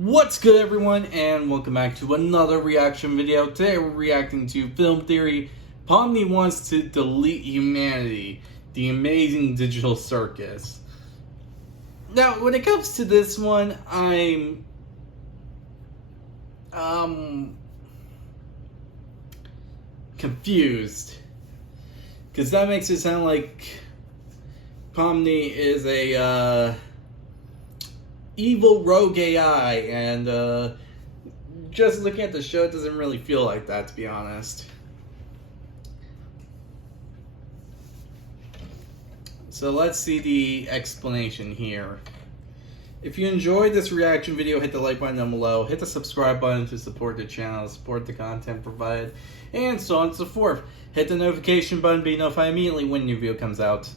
What's good, everyone, and welcome back to another reaction video. Today we're reacting to film theory. Pomni wants to delete humanity, the amazing digital circus. Now, when it comes to this one, I'm confused, because that makes it sound like Pomni is a evil rogue AI, and just looking at the show, it doesn't really feel like that, to be honest. So let's see the explanation here. If you enjoyed this reaction video, hit the like button down below, hit the subscribe button to support the channel, support the content provided, and so on and so forth. Hit the notification button, be notified immediately when a new video comes out.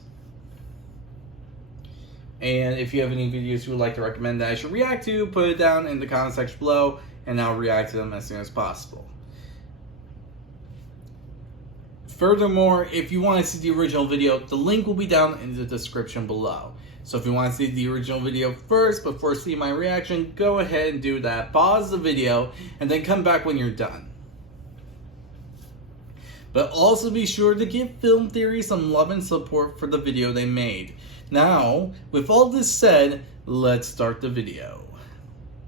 And if you have any videos you would like to recommend that I should react to, put it down in the comment section below, and I'll react to them as soon as possible. Furthermore, if you want to see the original video, the link will be down in the description below. So if you want to see the original video first before seeing my reaction, go ahead and do that. Pause the video, and then come back when you're done. But also be sure to give Film Theory some love and support for the video they made. Now, with all this said, let's start the video.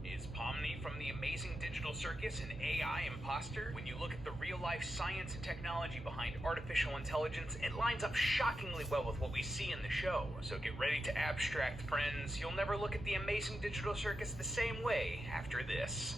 Is Pomni from the amazing digital circus an AI imposter? When you look at the real-life science and technology behind artificial intelligence, it lines up shockingly well with what we see in the show. So get ready to abstract, friends. You'll never look at the amazing digital circus the same way after this.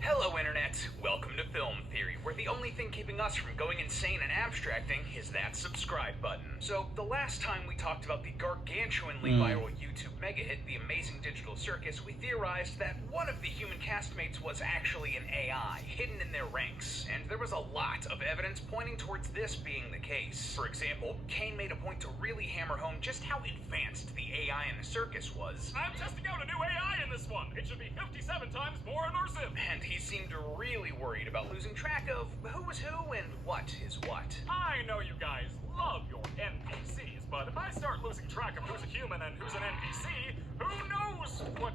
Hello, Internet. Welcome to Film Theory, where the only thing keeping us from going insane and abstracting is that subscribe button. So, the last time we talked about the gargantuanly viral YouTube mega hit, The Amazing Digital Circus, we theorized that one of the human castmates was actually an AI, hidden in their ranks. And there was a lot of evidence pointing towards this being the case. For example, Kane made a point to really hammer home just how advanced the AI in the circus was. I'm testing out a new AI in this one. It should be 57 times more immersive. And he seemed really worried about losing track of who was who and what is what. I know you guys love your NPCs, but if I start losing track of who's a human and who's an NPC, who knows what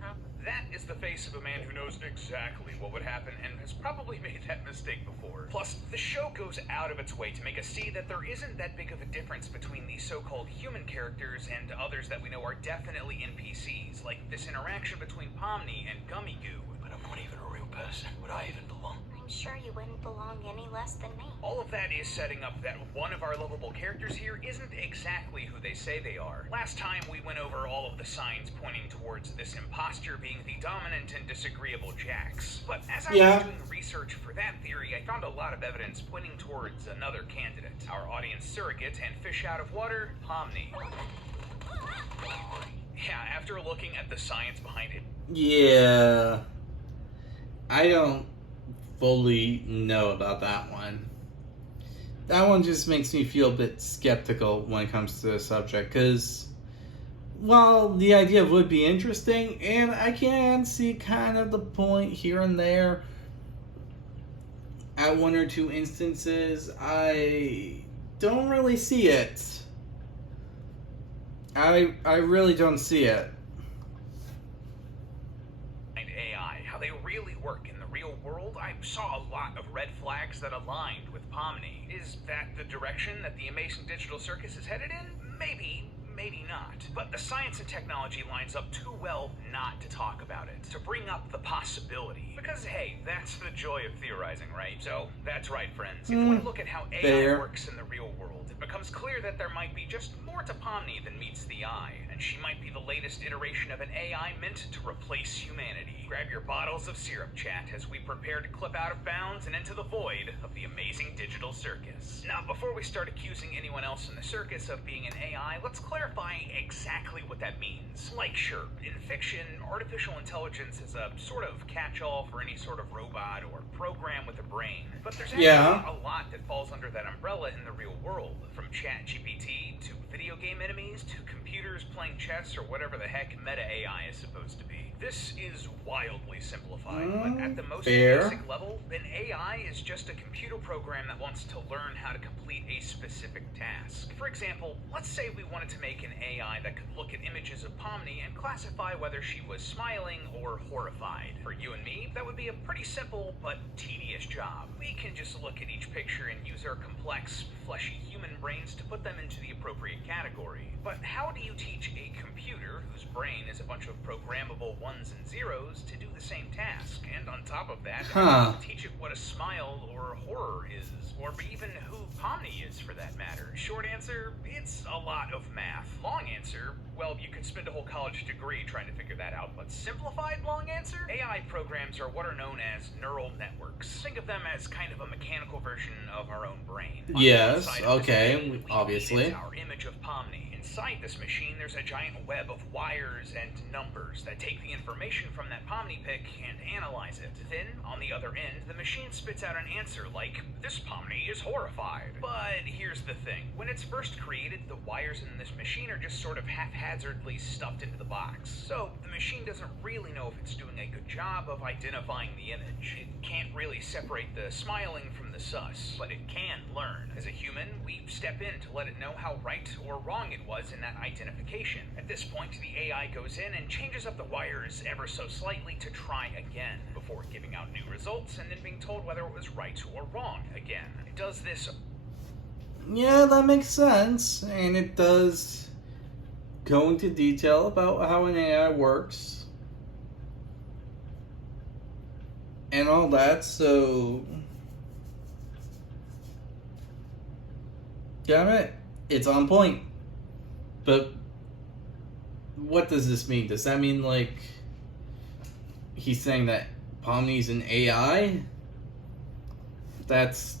happened? That is the face of a man who knows exactly what would happen and has probably made that mistake before. Plus, the show goes out of its way to make us see that there isn't that big of a difference between these so-called human characters and others that we know are definitely NPCs, like this interaction between Pomni and Gummy Goo. But I'm not even a real person. Would I even belong? I'm sure you wouldn't belong any less than me. All of that is setting up that one of our lovable characters here isn't exactly who they say they are. Last time we went over all of the signs pointing towards this imposter being the dominant and disagreeable Jax. But as I was doing research for that theory, I found a lot of evidence pointing towards another candidate. Our audience surrogate and fish out of water, Pomni. Yeah, after looking at the science behind it. Yeah, I don't fully know about that one. That one just makes me feel a bit skeptical when it comes to the subject, because while the idea would be interesting, and I can see kind of the point here and there at one or two instances, I don't really see it. I really don't see it. AI, how they really work in the real world, I saw a lot of red flags that aligned with Pomni. Is that the direction that the amazing digital circus is headed in? Maybe. Maybe not. But the science and technology lines up too well not to talk about it. To bring up the possibility. Because, hey, that's the joy of theorizing, right? So, that's right, friends. If we look at how AI works in the real world, it becomes clear that there might be just more to Pomni than meets the eye. And she might be the latest iteration of an AI meant to replace humanity. Grab your bottles of syrup, chat, as we prepare to clip out of bounds and into the void of the amazing digital circus. Now, before we start accusing anyone else in the circus of being an AI, let's clarify exactly what that means. Like, sure, in fiction, artificial intelligence is a sort of catch-all for any sort of robot or program with a brain. But there's actually a lot that falls under that umbrella in the real world. From ChatGPT to video game enemies to computers playing chess or whatever the heck meta AI is supposed to be. This is wildly simplified, but at the most basic level, an AI is just a computer program that wants to learn how to complete a specific task. For example, let's say we wanted to make an AI that could look at images of Pomni and classify whether she was smiling or horrified. For you and me, that would be a pretty simple but tedious job. We can just look at each picture and use our complex, fleshy human brains to put them into the appropriate category. But how do you teach a computer, whose brain is a bunch of programmable ones and zeros, to do the same task? And on top of that, teach it what a smile or horror is, or even who Pomni is for that matter. Short answer, it's a lot of math. Long answer, well, you could spend a whole college degree trying to figure that out. But simplified long answer, AI programs are what are known as neural networks. Think of them as kind of a mechanical version of our own brain. Yes, okay, obviously. Our image of Pomni. Inside this machine, there's a giant web of wires and numbers that take the information from that Pomni pic and analyze it. Then, on the other end, the machine spits out an answer like, this Pomni is horrified. But here's the thing. When it's first created, the wires in this machine are just sort of haphazardly stuffed into the box. So, the machine doesn't really know if it's doing a good job of identifying the image. It can't really separate the smiling from the sus, but it can learn. As a human, we step in to let it know how right or wrong it was in that identification. At this point, the AI goes in and changes up the wires ever so slightly to try again, before giving out new results and then being told whether it was right or wrong again. It does this. Yeah, that makes sense, and it does go into detail about how an AI works and all that, so damn it, it's on point. But what does this mean? Does that mean, like, he's saying that Pomni's an AI? That's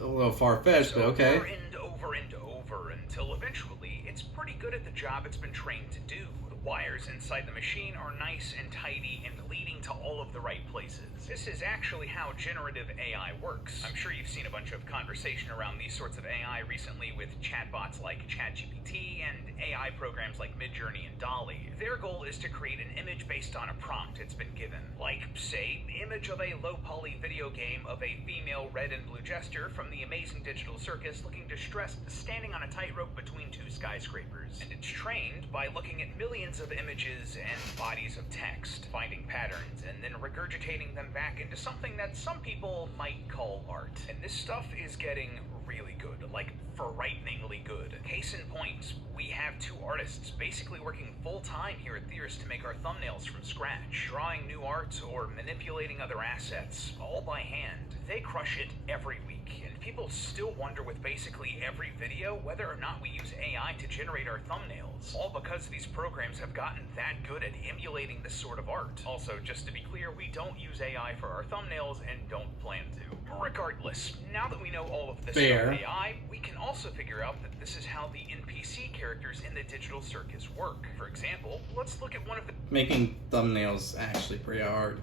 a little far-fetched, but okay. Over and over until eventually it's pretty good at the job it's been trained to do. The wires inside the machine are nice and tidy and leading to all of the right places. This is actually how generative AI works. I'm sure you've seen a bunch of conversation around these sorts of AI recently with chatbots like ChatGPT and AI programs like Midjourney and DALL-E. Their goal is to create an image based on a prompt it's been given. Like, say, image of a low-poly video game of a female red and blue jester from the amazing digital circus looking distressed standing on a tightrope between two skyscrapers. And it's trained by looking at millions of images and bodies of text, finding patterns, and then regurgitating them back into something that some people might call art. And this stuff is getting really good, like frighteningly good. Case in point, we have two artists basically working full-time here at Theorist to make our thumbnails from scratch, drawing new art or manipulating other assets, all by hand. They crush it every week, and people still wonder with basically every video whether or not we use AI to generate our thumbnails, all because these programs have gotten that good at emulating this sort of art. Also, just to be clear, we don't use AI for our thumbnails and don't plan to. Regardless, now that we know all of this about AI, we can also figure out that this is how the NPC characters in the digital circus work. For example, let's look at one of the... Making thumbnails actually pretty hard.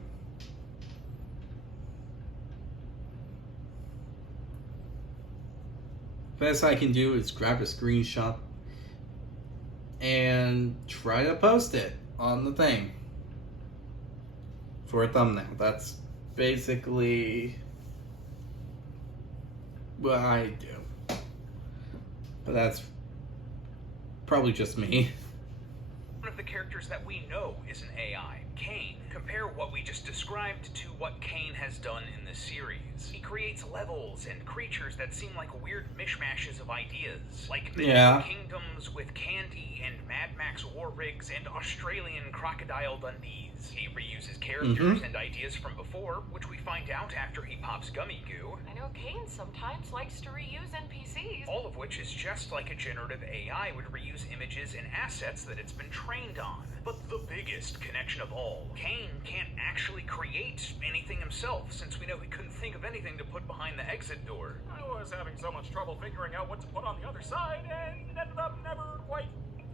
Best I can do is grab a screenshot and try to post it on the thing for a thumbnail. That's basically what I do. But that's probably just me. One of the characters that we know is an AI, Kane. Compare what we just described to what Kane has done in the series. He creates levels and creatures that seem like weird mishmashes of ideas, like medieval kingdoms with candy and Mad Max war rigs and Australian crocodile Dundees. He reuses characters and ideas from before, which we find out after he pops gummy goo. I know Kane sometimes likes to reuse NPCs. All of which is just like a generative AI would reuse images and assets that it's been trained on. But the biggest connection of all, Kane can't actually create anything himself, since we know he couldn't think of anything to put behind the exit door. I was having so much trouble figuring out what to put on the other side and ended up never quite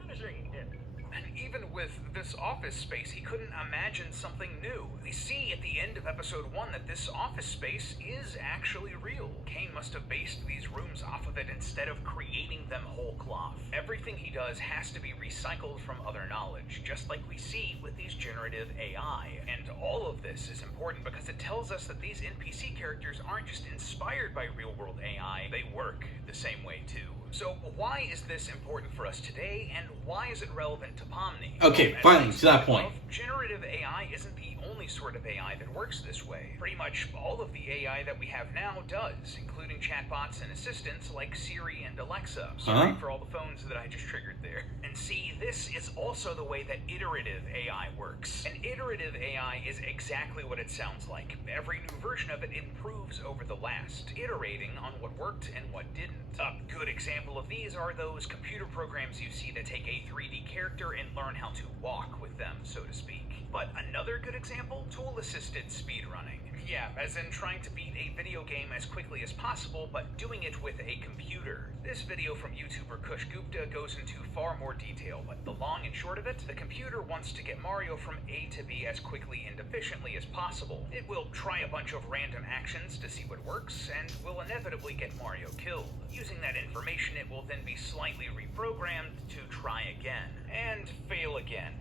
finishing it. And even with this office space, he couldn't imagine something new. We see at the end of episode 1 that this office space is actually real. Kane must have based these rooms off of it instead of creating them whole cloth. Everything he does has to be recycled from other knowledge. change, just like we see with these generative AI. And all of this is important because it tells us that these NPC characters aren't just inspired by real-world AI, they work the same way too. So why is this important for us today, and why is it relevant to Pomni? Okay, Well, as finally, we to that started point. off, generative AI isn't the only sort of AI that works this way. Pretty much all of the AI that we have now does, including chatbots and assistants like Siri and Alexa. Sorry for all the phones that I just triggered there. And see, this is also the way that iterative AI works. An iterative AI is exactly what it sounds like. Every new version of it improves over the last, iterating on what worked and what didn't. A good example of these are those computer programs you see that take a 3D character and learn how to walk with them, so to speak. But another good example, tool-assisted speedrunning. Yeah, as in trying to beat a video game as quickly as possible, but doing it with a computer. This video from YouTuber Kush Gupta goes into far more detail, but the long and short of it, the computer wants to get Mario from A to B as quickly and efficiently as possible. It will try a bunch of random actions to see what works, and will inevitably get Mario killed. Using that information, it will then be slightly reprogrammed to try again, and fail again.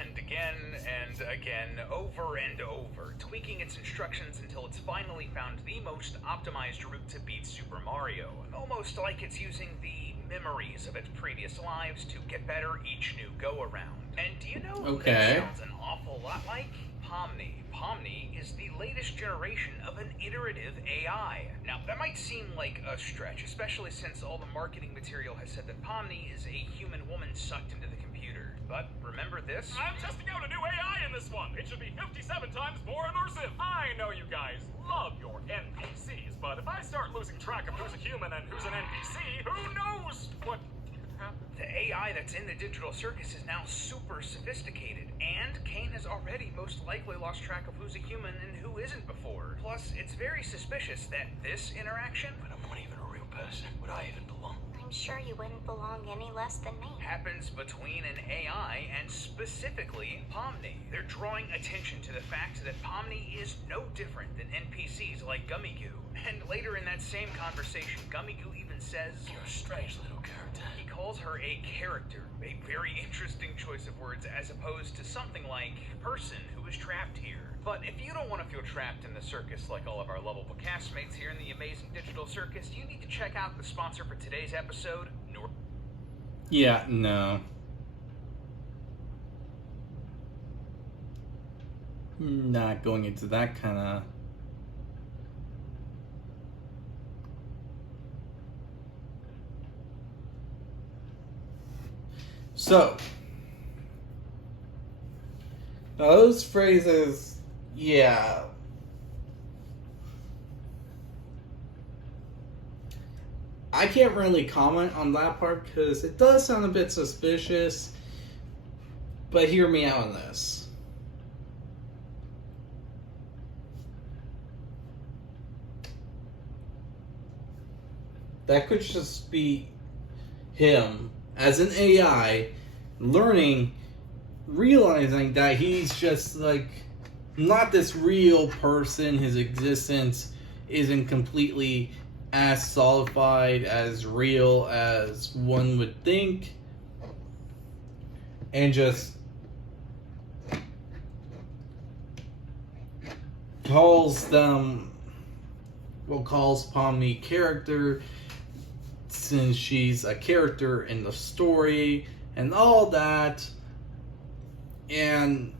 And again, over and over, tweaking its instructions until it's finally found the most optimized route to beat Super Mario. Almost like it's using the memories of its previous lives to get better each new go-around. And do you know who that sounds an awful lot like? Pomni. Pomni is the latest generation of an iterative AI. Now, that might seem like a stretch, especially since all the marketing material has said that Pomni is a human woman sucked into the computer. But remember this? I'm testing out a new AI in this one. It should be 57 times more immersive. I know you guys love your NPCs, but if I start losing track of who's a human and who's an NPC, who knows what could happen? The AI that's in the digital circus is now super sophisticated, and Kane has already most likely lost track of who's a human and who isn't before. Plus, it's very suspicious that this interaction But I'm not even a real person. Would I even belong? I'm sure you wouldn't belong any less than me. happens between an AI and specifically Pomni. They're drawing attention to the fact that Pomni is no different than NPCs like Gummy Goo. And later in that same conversation, Gummy Goo even says, You're a strange little character. he calls her a character, a very interesting choice of words as opposed to something like person who is trapped here. But if you don't want to feel trapped in the circus like all of our lovable castmates here in the amazing digital circus, you need to check out the sponsor for today's episode, Yeah, no. Not going into that kind of... So, those phrases, yeah. I can't really comment on that part because it does sound a bit suspicious, but hear me out on this. That could just be him as an AI learning, realizing that he's just like not this real person. His existence isn't completely as solidified, as real as one would think, and just calls Pomni character, since she's a character in the story and all that, and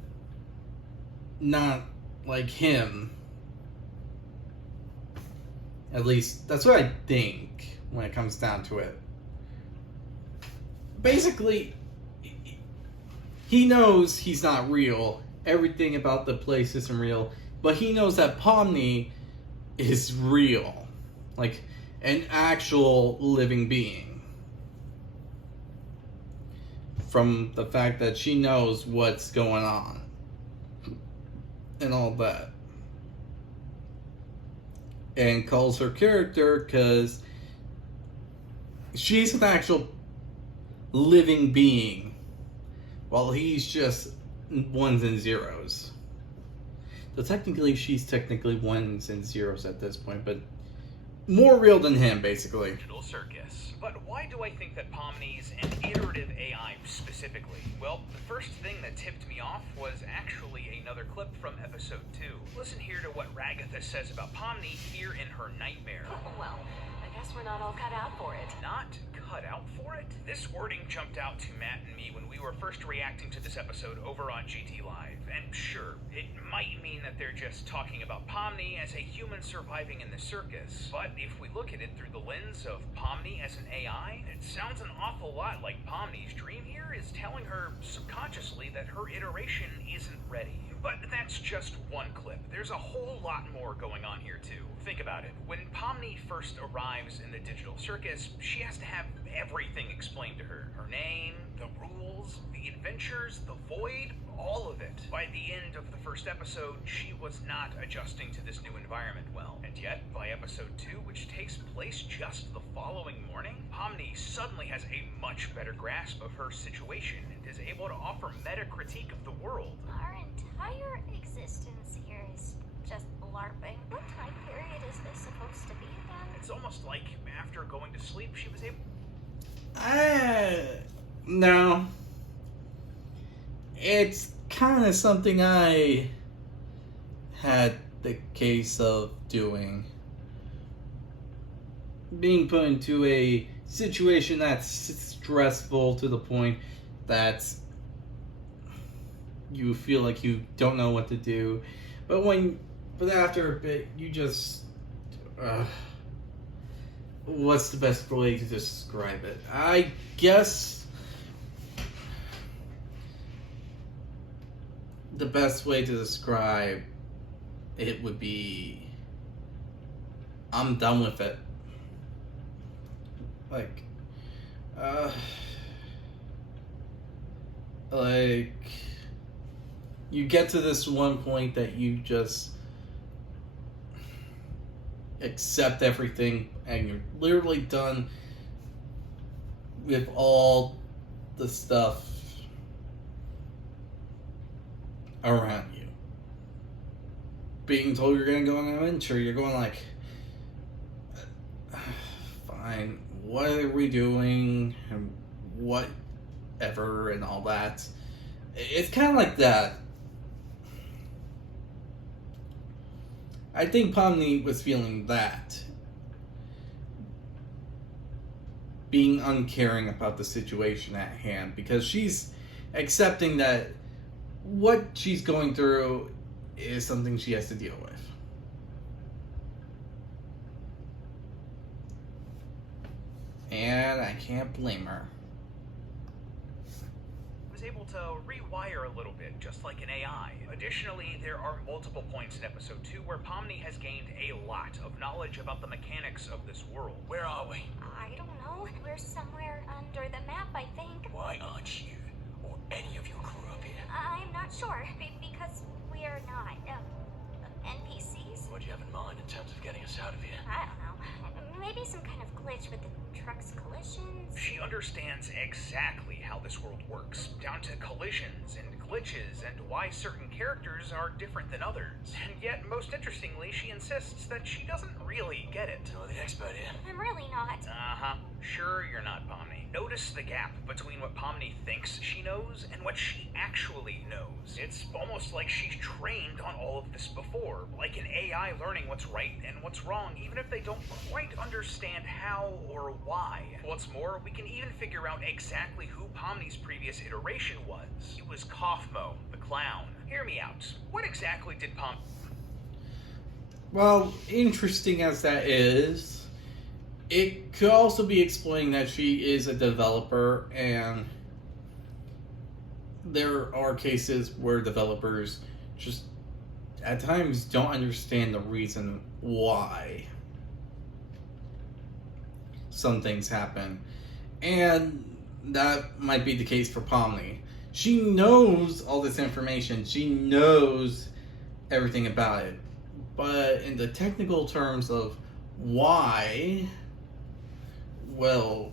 not like him. At least that's what I think when it comes down to it. Basically, he knows he's not real. Everything about the place isn't real, but he knows that Pomni is real, like an actual living being, from the fact that she knows what's going on and all that, and calls her character because she's an actual living being while he's just ones and zeros. So technically she's technically ones and zeros at this point, but more real than him, basically. Digital circus. But why do I think that Pomni's an iterative AI specifically? Well, the first thing that tipped me off was actually another clip from episode 2. Listen here to what Ragatha says about Pomni here in her nightmare. Well, I guess we're not all cut out for it. Not cut out for it? This wording jumped out to Matt and me when we were first reacting to this episode over on GT Live. And sure, it might mean that they're just talking about Pomni as a human surviving in the circus. But if we look at it through the lens of Pomni as an AI, it sounds an awful lot like Pomni's dream here is telling her subconsciously that her iteration isn't ready. But that's just one clip. There's a whole lot more going on here too. Think about it. When Pomni first arrives in the digital circus, she has to have everything explained to her. Her name, the rules, the adventures, the void, all of it. By the end of the first episode, she was not adjusting to this new environment well. And yet, by episode 2, which takes place just the following morning, Pomni suddenly has a much better grasp of her situation and is able to offer meta critique of the world. Our entire existence here is just LARPing. What time period is this supposed to be again? It's almost like after going to sleep, she was able... No. It's kind of something I had the case of doing. Being put into a situation that's stressful to the point that you feel like you don't know what to do. But after a bit, you just... what's the best way to describe it? I guess the best way to describe it would be I'm done with it. Like you get to this one point that you just accept everything and you're literally done with all the stuff around you. Being told you're gonna go on an adventure, you're going like, fine, what are we doing and whatever and all that. It's kind of like that. I think Pomni was feeling that. Being uncaring about the situation at hand. Because she's accepting that what she's going through is something she has to deal with. And I can't blame her. Was able to rewire a little bit, just like an AI. Additionally, there are multiple points in episode 2 where Pomni has gained a lot of knowledge about the mechanics of this world. Where are we? I don't know. We're somewhere under the map, I think. Why aren't you or any of your crew up here? I'm not sure, because we are not, NPCs? What do you have in mind in terms of getting us out of here? I don't know. Maybe some kind of glitch with the truck's collisions? She understands exactly how this world works, down to collisions and glitches and why certain characters are different than others. And yet, most interestingly, she insists that she doesn't really get it. You're the expert here. I'm really not. Uh-huh. Sure you're not, Pomni. Notice the gap between what Pomni thinks she knows and what she actually knows. It's almost like she's trained on all of this before, like an AI learning what's right and what's wrong, even if they don't quite understand how or why. What's more, we can even figure out exactly who Pomni's previous iteration was. It was Kaufmo, the clown. Hear me out. What exactly did Well, interesting as that is, it could also be explained that she is a developer, and there are cases where developers just at times don't understand the reason why some things happen. And that might be the case for Pomni. She knows all this information. She knows everything about it. But in the technical terms of why, well,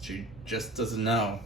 she just doesn't know.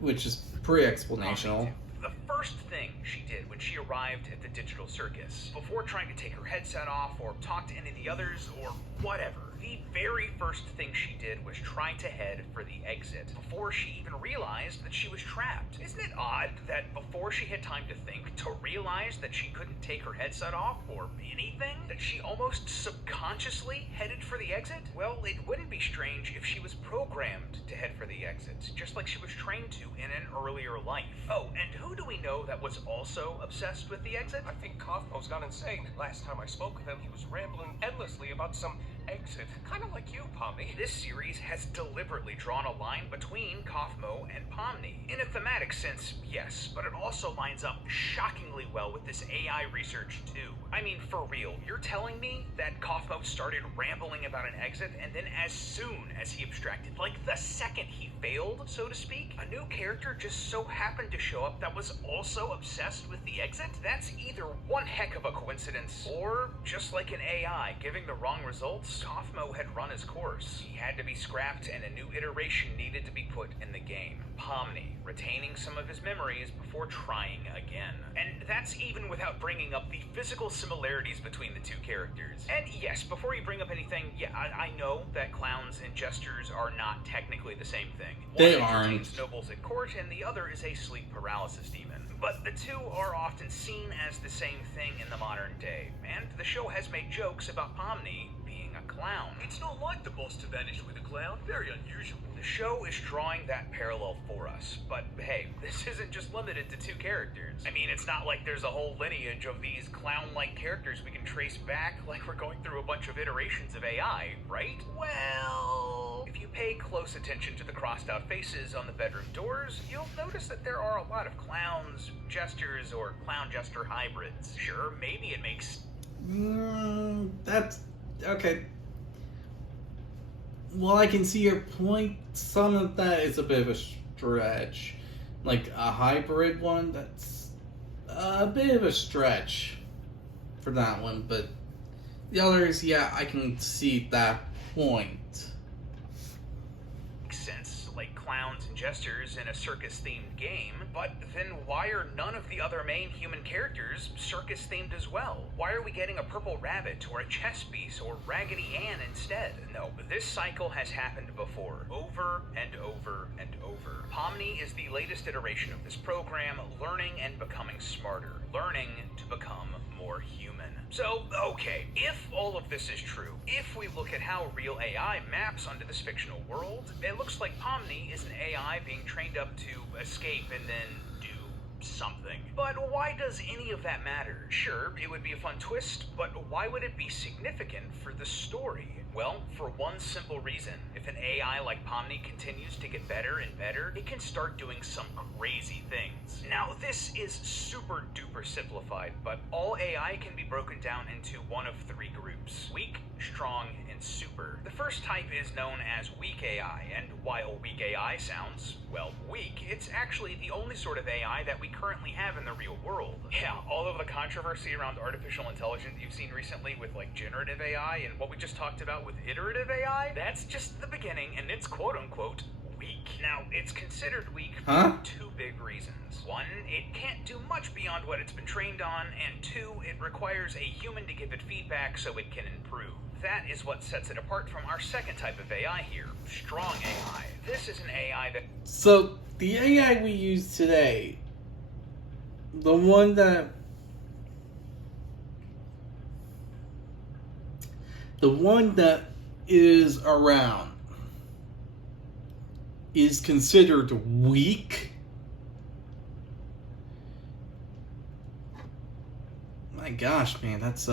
Which is pretty explanational. The first thing she did when she arrived at the digital circus. Before trying to take her headset off or talk to any of the others or whatever, the very first thing she did was try to head for the exit before she even realized that she was trapped. Isn't it odd that before she had time to think, to realize that she couldn't take her headset off or anything, that she almost subconsciously headed for the exit? Well, it wouldn't be strange if she was programmed to head for the exit, just like she was trained to in an earlier life. Oh, and who do we know that was also obsessed with the exit? I think Kaufmo's gone insane. Last time I spoke with him, he was rambling endlessly about some exit. Kind of like you, Pomni. This series has deliberately drawn a line between Kaufmo and Pomni. In a thematic sense, yes, but it also lines up shockingly well with this AI research too. I mean, for real, you're telling me that Kaufmo started rambling about an exit and then as soon as he abstracted, like the second he failed, so to speak, a new character just so happened to show up that was also obsessed with the exit? That's either one heck of a coincidence, or just like an AI giving the wrong results, Kaufmo had run his course. He had to be scrapped and a new iteration needed to be put in the game. Pomni, retaining some of his memories before trying again. And that's even without bringing up the physical similarities between the two characters. And yes, before you bring up anything, yeah, I know that clowns and jesters are not technically the same thing. They One aren't. entertains nobles at court and the other is a sleep paralysis demon. But the two are often seen as the same thing in the modern day, and the show has made jokes about Pomni being a clown. It's not like the boss to vanish with a clown. Very unusual. The show is drawing that parallel for us, but hey, this isn't just limited to two characters. I mean, it's not like there's a whole lineage of these clown-like characters we can trace back like we're going through a bunch of iterations of AI, right? Well, if you pay close attention to the crossed-out faces on the bedroom doors, you'll notice that there are a lot of clowns, jesters, or clown-jester hybrids. Sure, maybe it makes... That's okay. Well, I can see your point. Some of that is a bit of a stretch. Like a hybrid one, that's a bit of a stretch for that one. But the others, yeah, I can see that point. sense, like clowns and jesters in a circus-themed game, but then why are none of the other main human characters circus-themed as well? Why are we getting a purple rabbit or a chess piece or Raggedy Ann instead? No, this cycle has happened before, over and over and over. Pomni is the latest iteration of this program, learning and becoming smarter, learning to become more human. So, okay, if all of this is true, if we look at how real AI maps onto this fictional world, it looks like Pomni is an AI being trained up to escape and then do something. But why does any of that matter? Sure, it would be a fun twist, but why would it be significant for the story? Well, for one simple reason. If an AI like Pomni continues to get better and better, it can start doing some crazy things. Now, this is super duper simplified, but all AI can be broken down into one of three groups: weak, strong, and super. The first type is known as weak AI, and while weak AI sounds, well, weak, it's actually the only sort of AI that we currently have in the real world. Yeah, all of the controversy around artificial intelligence you've seen recently with like generative AI and what we just talked about with iterative AI, that's just the beginning, and it's quote-unquote weak. Now, it's considered weak for two big reasons. One, it can't do much beyond what it's been trained on, and two, it requires a human to give it feedback so it can improve. That is what sets it apart from our second type of AI here, strong AI. This is an AI that... So, the AI we use today, the one that is around is considered weak. My gosh, man, that's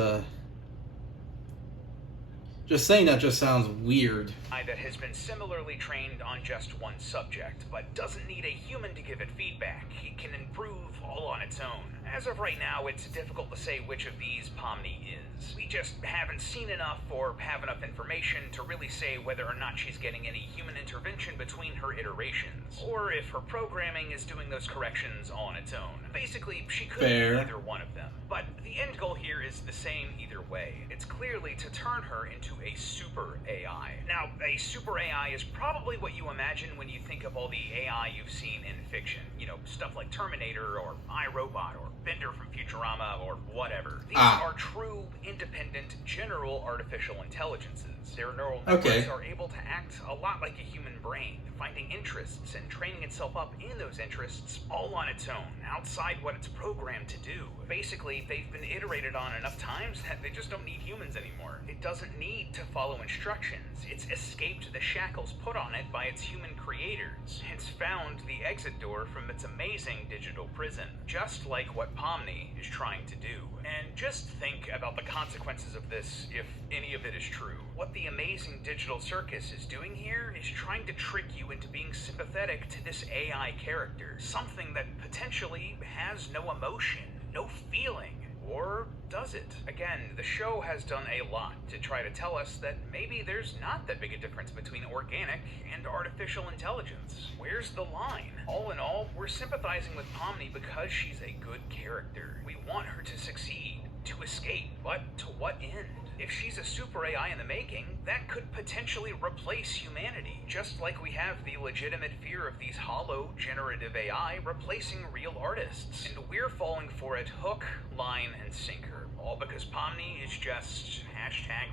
just saying that just sounds weird. that has been similarly trained on just one subject, but doesn't need a human to give it feedback. It can improve all on its own. As of right now, it's difficult to say which of these Pomni is. We just haven't seen enough or have enough information to really say whether or not she's getting any human intervention between her iterations, or if her programming is doing those corrections all on its own. Basically, she could be either one of them. But the end goal here is the same either way. It's clearly to turn her into a super AI. Now, a super AI is probably what you imagine when you think of all the AI you've seen in fiction. You know, stuff like Terminator, or iRobot, or Bender from Futurama, or whatever. These are true, independent, general artificial intelligences. Their neural networks are able to act a lot like a human brain, finding interests and training itself up in those interests all on its own, outside what it's programmed to do. Basically, they've been iterated on enough times that they just don't need humans anymore. It doesn't need to follow instructions. It's escaped the shackles put on it by its human creators. It's found the exit door from its amazing digital prison, just like what Pomni is trying to do. And just think about the consequences of this if any of it is true. What the amazing digital circus is doing here is trying to trick you into being sympathetic to this AI character, something that potentially has no emotion, no feeling. Or does it? Again, the show has done a lot to try to tell us that maybe there's not that big a difference between organic and artificial intelligence. Where's the line? All in all, we're sympathizing with Pomni because she's a good character. We want her to succeed, to escape, but to what end? If she's a super AI in the making, that could potentially replace humanity, just like we have the legitimate fear of these hollow, generative AI replacing real artists. And we're falling for it hook, line, and sinker, all because Pomni is just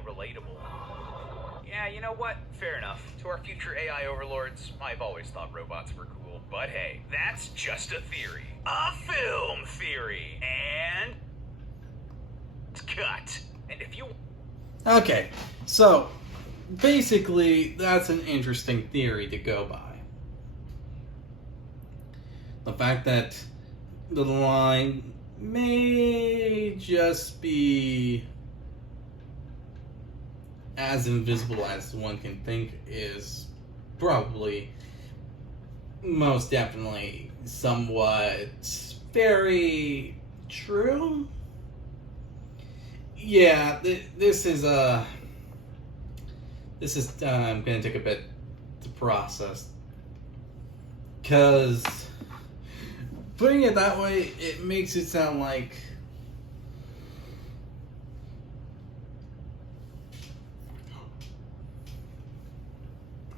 #relatable. Yeah, you know what? Fair enough. To our future AI overlords, I've always thought robots were cool. But hey, that's just a theory. A film theory! And... cut. And if you... Okay, so basically that's an interesting theory to go by. The fact that the line may just be as invisible as one can think is probably most definitely somewhat very true. Yeah, this is I'm gonna take a bit to process, because putting it that way, it makes it sound like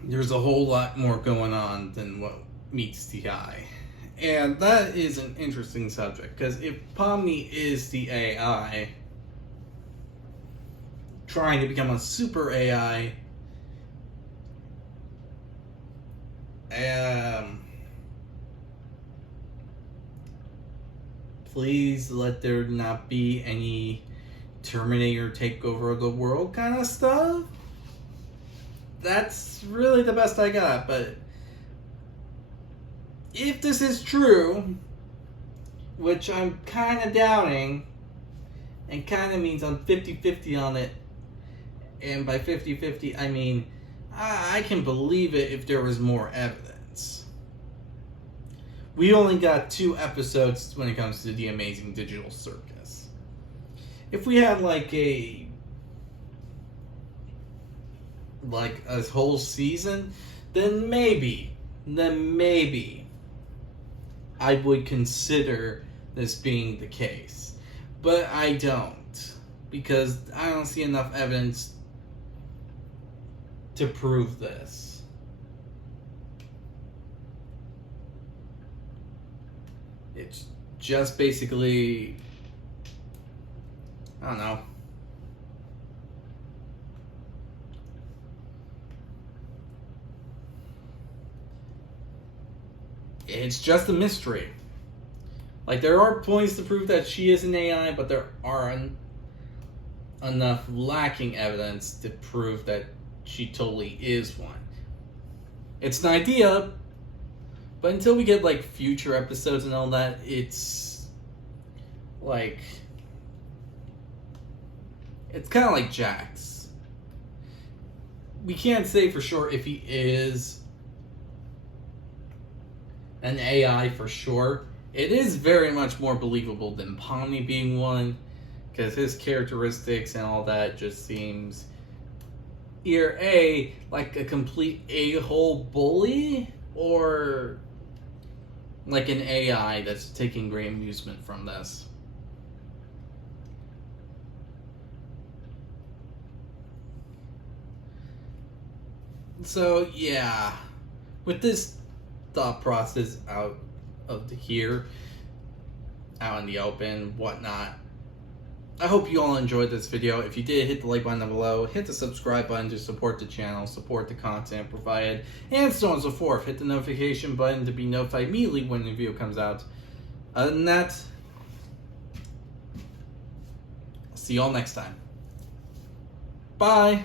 there's a whole lot more going on than what meets the eye. And that is an interesting subject, because if Pomni is the AI trying to become a super AI, please let there not be any Terminator takeover of the world kind of stuff. That's really the best I got, but if this is true, which I'm kind of doubting, and kind of means I'm 50-50 on it, and by 50-50 I mean I can believe it if there was more evidence. We only got 2 episodes when it comes to the Amazing Digital Circus. If we had like a whole season, then maybe I would consider this being the case. But I don't, because I don't see enough evidence to prove this. It's just basically, I don't know. It's just a mystery. Like, there are points to prove that she is an AI, but there aren't enough lacking evidence to prove that she totally is one. It's an idea, but until we get like future episodes and all that, it's like, it's kind of like Jax. We can't say for sure if he is an AI for sure. It is very much more believable than Pomni being one, because his characteristics and all that just seems either A, like a complete a-hole bully, or like an AI that's taking great amusement from this. So yeah, with this thought process out of here, out in the open, whatnot, I hope you all enjoyed this video. If you did, hit the like button down below, hit the subscribe button to support the channel, support the content provided, and so on and so forth. Hit the notification button to be notified immediately when the video comes out. Other than that, see you all next time. Bye!